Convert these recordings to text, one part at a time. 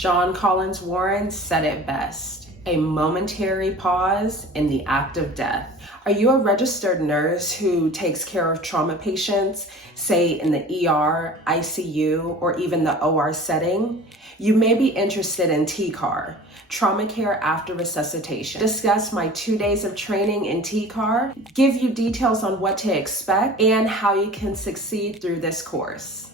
John Collins Warren said it best: a momentary pause in the act of death. Are you a registered nurse who takes care of trauma patients, say in the ER, ICU, or even the OR setting? You may be interested in TCAR, Trauma Care After Resuscitation. Discuss my 2 days of training in TCAR, give you details on what to expect and how you can succeed through this course.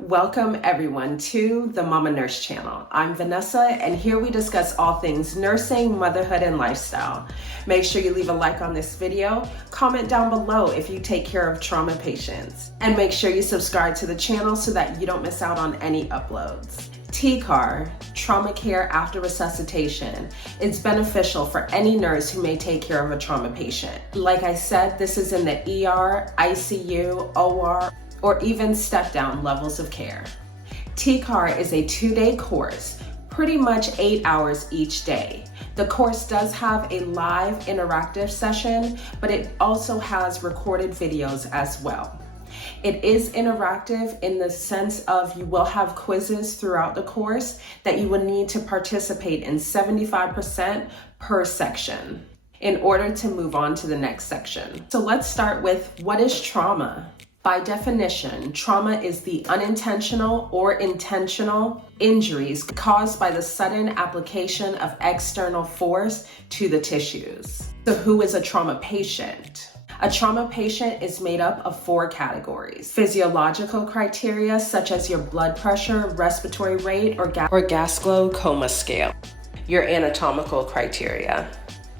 Welcome everyone to the Momma Nurse channel. I'm Vanessa, and here we discuss all things nursing, motherhood, and lifestyle. Make sure you leave a like on this video, comment down below if you take care of trauma patients, and make sure you subscribe to the channel so that you don't miss out on any uploads. TCAR, Trauma Care After Resuscitation, is beneficial for any nurse who may take care of a trauma patient. Like I said, this is in the ER, ICU, OR, or even step-down levels of care. TCAR is a 2-day course, pretty much 8 hours each day. The course does have a live interactive session, but it also has recorded videos as well. It is interactive in the sense of you will have quizzes throughout the course that you will need to participate in 75% per section in order to move on to the next section. So let's start with, what is trauma? By definition, trauma is the unintentional or intentional injuries caused by the sudden application of external force to the tissues. So who is a trauma patient? A trauma patient is made up of 4 categories: physiological criteria such as your blood pressure, respiratory rate, or gas-glow coma scale. Your anatomical criteria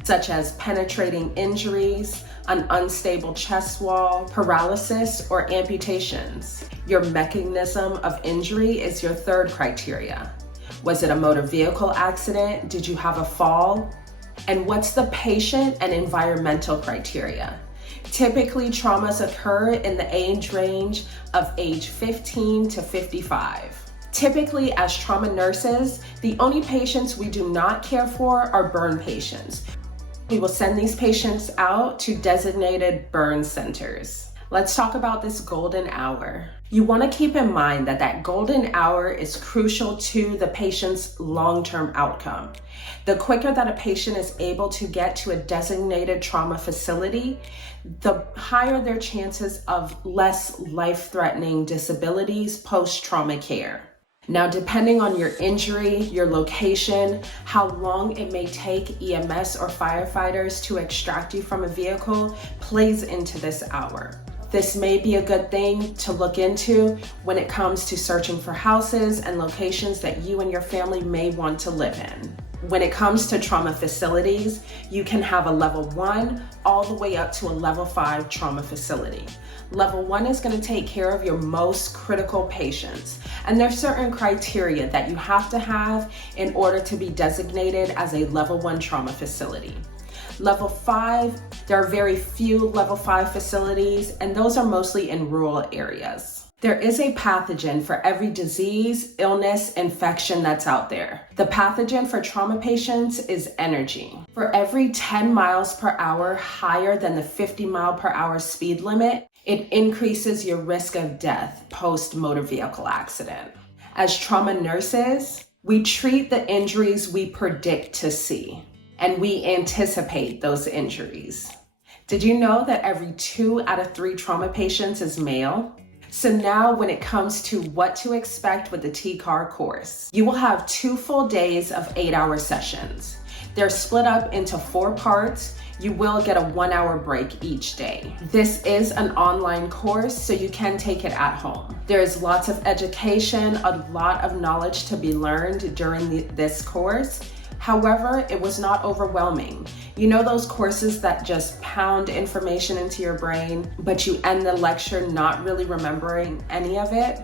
such as penetrating injuries, an unstable chest wall, paralysis, or amputations. Your mechanism of injury is your 3rd criteria. Was it a motor vehicle accident? Did you have a fall? And what's the patient and environmental criteria? Typically, traumas occur in the age range of age 15 to 55. Typically, as trauma nurses, the only patients we do not care for are burn patients. We will send these patients out to designated burn centers. Let's talk about this golden hour. You want to keep in mind that that golden hour is crucial to the patient's long-term outcome. The quicker that a patient is able to get to a designated trauma facility, the higher their chances of less life-threatening disabilities post-trauma care. Now, depending on your injury, your location, how long it may take EMS or firefighters to extract you from a vehicle plays into this hour. This may be a good thing to look into when it comes to searching for houses and locations that you and your family may want to live in. When it comes to trauma facilities, you can have a level 1 all the way up to a level 5 trauma facility. Level 1 is going to take care of your most critical patients, and there's certain criteria that you have to have in order to be designated as a level 1 trauma facility. Level 5, there are very few level 5 facilities, and those are mostly in rural areas. There is a pathogen for every disease, illness, infection that's out there. The pathogen for trauma patients is energy. For every 10 miles per hour higher than the 50 mile per hour speed limit, it increases your risk of death post motor vehicle accident. As trauma nurses, we treat the injuries we predict to see, and we anticipate those injuries. Did you know that every 2 out of 3 trauma patients is male? So now when it comes to what to expect with the TCAR course, you will have 2 full days of 8-hour sessions. They're split up into 4 parts. You will get a 1-hour break each day. This is an online course, so you can take it at home. There is lots of education, a lot of knowledge to be learned during this course. However, it was not overwhelming. You know those courses that just pound information into your brain, but you end the lecture not really remembering any of it?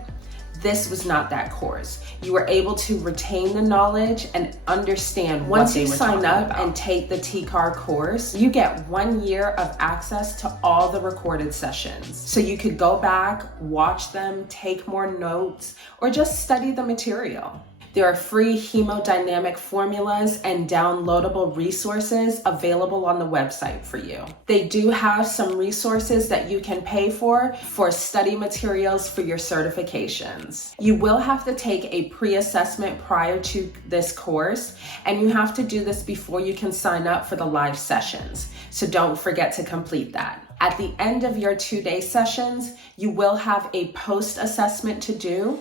This was not that course. You were able to retain the knowledge and understand what they were talking about. Once you sign up and take the TCAR course, you get 1 year of access to all the recorded sessions. So you could go back, watch them, take more notes, or just study the material. There are free hemodynamic formulas and downloadable resources available on the website for you. They do have some resources that you can pay for study materials for your certifications. You will have to take a pre-assessment prior to this course, and you have to do this before you can sign up for the live sessions. So don't forget to complete that. At the end of your 2-day sessions, you will have a post-assessment to do.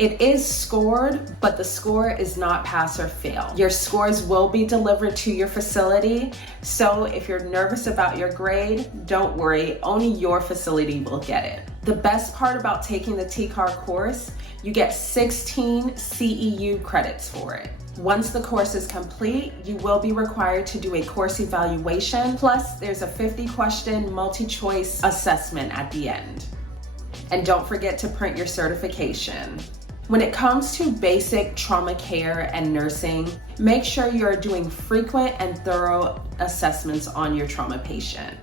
It is scored, but the score is not pass or fail. Your scores will be delivered to your facility, so if you're nervous about your grade, don't worry, only your facility will get it. The best part about taking the TCAR course, you get 16 CEU credits for it. Once the course is complete, you will be required to do a course evaluation, plus there's a 50-question multi-choice assessment at the end. And don't forget to print your certification. When it comes to basic trauma care and nursing, make sure you're doing frequent and thorough assessments on your trauma patient.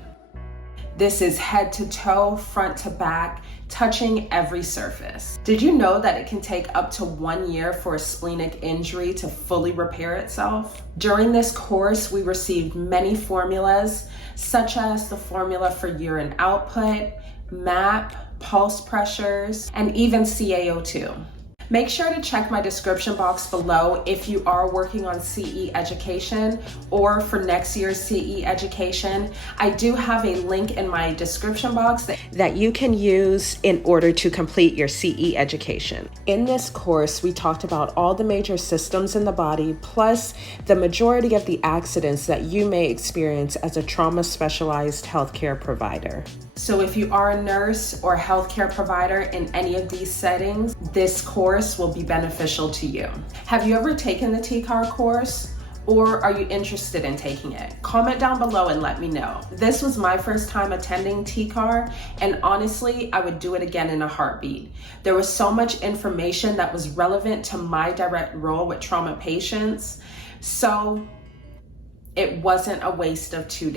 This is head to toe, front to back, touching every surface. Did you know that it can take up to 1 year for a splenic injury to fully repair itself? During this course, we received many formulas, such as the formula for urine output, MAP, pulse pressures, and even CaO2. Make sure to check my description box below if you are working on CE education or for next year's CE education. I do have a link in my description box that you can use in order to complete your CE education. In this course, we talked about all the major systems in the body, plus the majority of the accidents that you may experience as a trauma specialized healthcare provider. So if you are a nurse or healthcare provider in any of these settings, this course will be beneficial to you. Have you ever taken the TCAR course? Or are you interested in taking it? Comment down below and let me know. This was my first time attending TCAR, and honestly, I would do it again in a heartbeat. There was so much information that was relevant to my direct role with trauma patients, so it wasn't a waste of 2 days.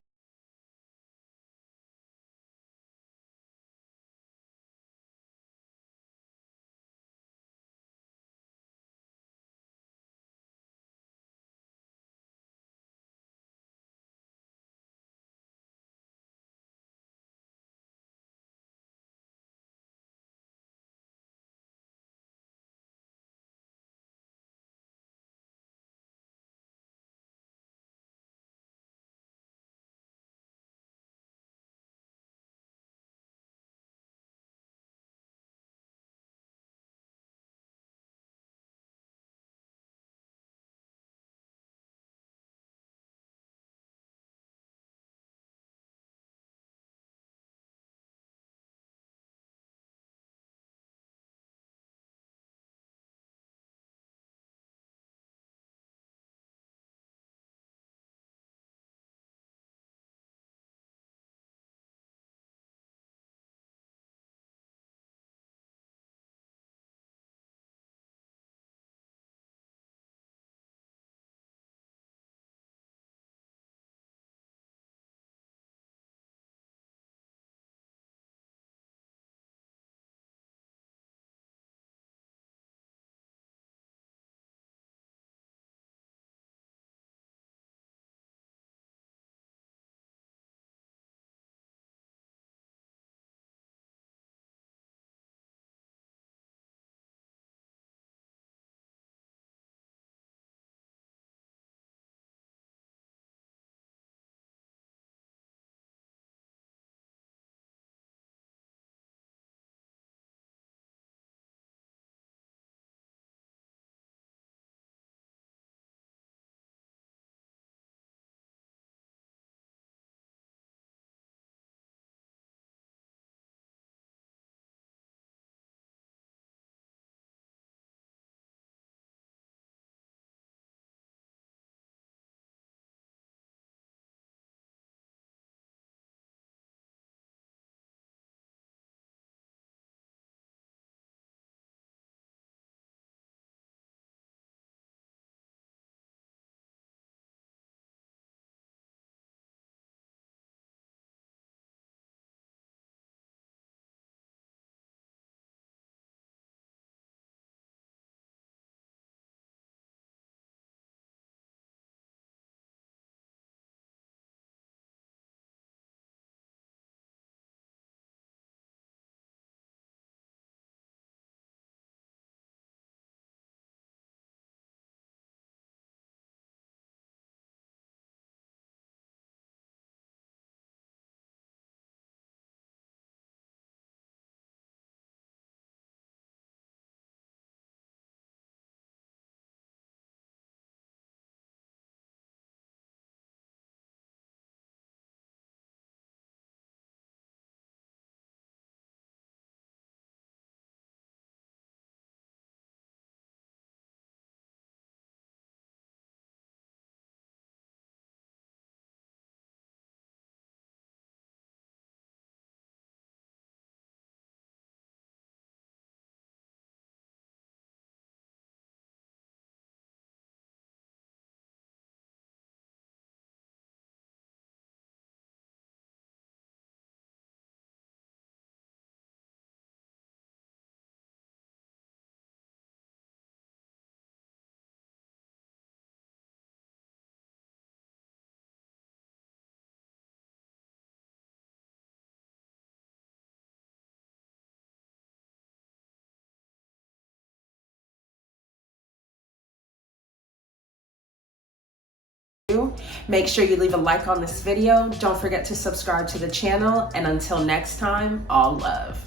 Make sure you leave a like on this video. Don't forget to subscribe to the channel. And until next time, all love.